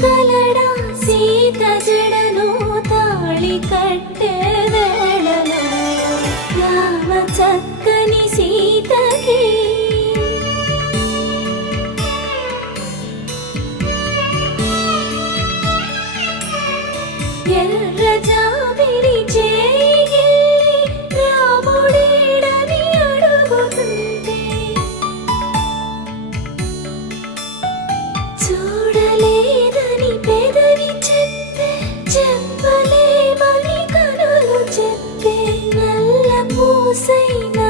ಜಗಳಡ ಸೀತ ಜಡನು ತಾಳಿ ಕಟ್ಟೆದಳನು ಯಾವ ಚಕ್ಕನಿ ಸೀತಗೆ ಎಲ್ರ ಜಾ ஓசை